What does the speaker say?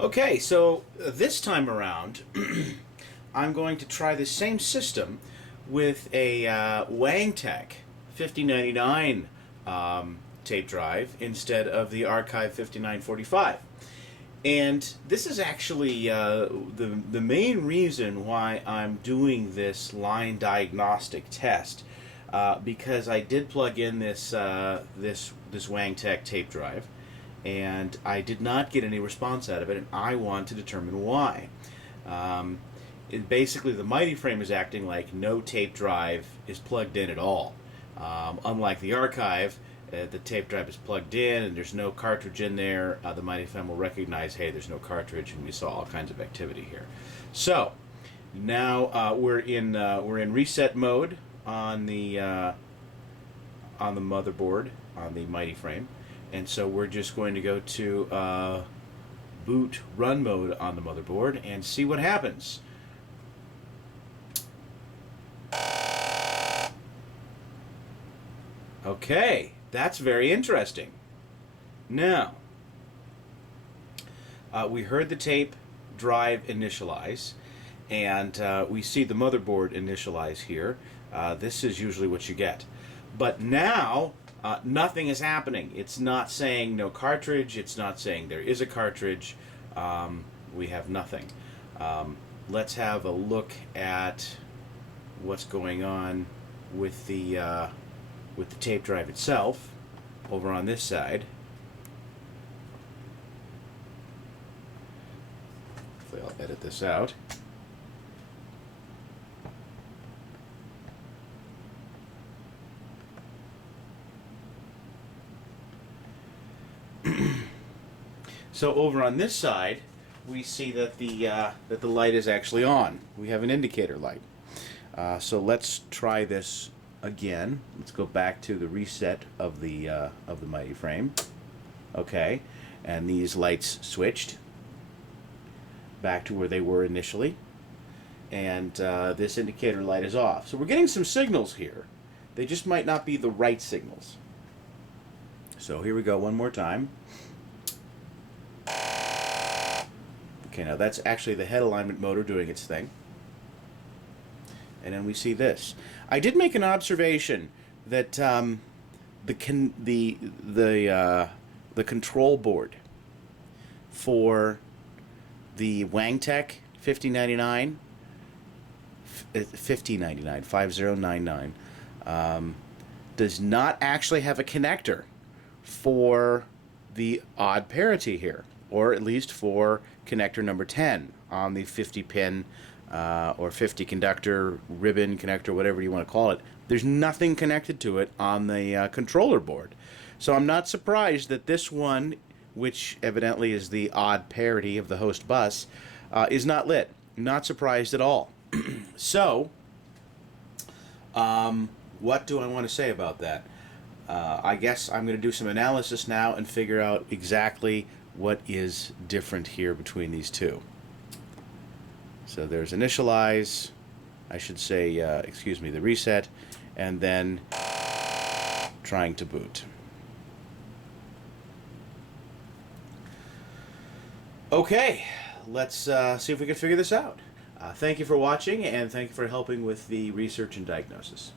Okay, so this time around, I'm going to try the same system with a Wangtek 5099 tape drive instead of the Archive 5945. And this is actually the main reason why I'm doing this line diagnostic test, because I did plug in this Wangtek tape drive, and I did not get any response out of it, and I want to determine why. Basically, the MightyFrame is acting like no tape drive is plugged in at all. Unlike the Archive, the tape drive is plugged in and there's no cartridge in there. The MightyFrame will recognize, hey, there's no cartridge, and we saw all kinds of activity here. So now we're in reset mode on the motherboard on the MightyFrame. And so we're just going to go to boot run mode on the motherboard and see what happens. Okay, that's very interesting. Now, we heard the tape drive initialize, and we see the motherboard initialize here. This is usually what you get. But now, nothing is happening. It's not saying no cartridge. It's not saying there is a cartridge. We have nothing. Let's have a look at what's going on with the tape drive itself over on this side. Hopefully I'll edit this out. So over on this side, we see that the light is actually on. We have an indicator light. So let's try this again. Let's go back to the reset of the MightyFrame. Okay, and these lights switched back to where they were initially, and this indicator light is off. So we're getting some signals here. They just might not be the right signals. So here we go one more time. Okay, now that's actually the head alignment motor doing its thing. And then we see this. I did make an observation that the control board for the Wangtek 5099 does not actually have a connector for the odd parity here, or at least for connector number 10 on the 50 pin or 50 conductor ribbon connector, whatever you want to call it. There's nothing connected to it on the controller board. So I'm not surprised that this one, which evidently is the odd parity of the host bus, is not lit. Not surprised at all. So what do I want to say about that? I guess I'm going to do some analysis now and figure out exactly what is different here between these two. So there's initialize, I should say, excuse me, the reset, and then trying to boot. Okay, let's see if we can figure this out. Thank you for watching, and thank you for helping with the research and diagnosis.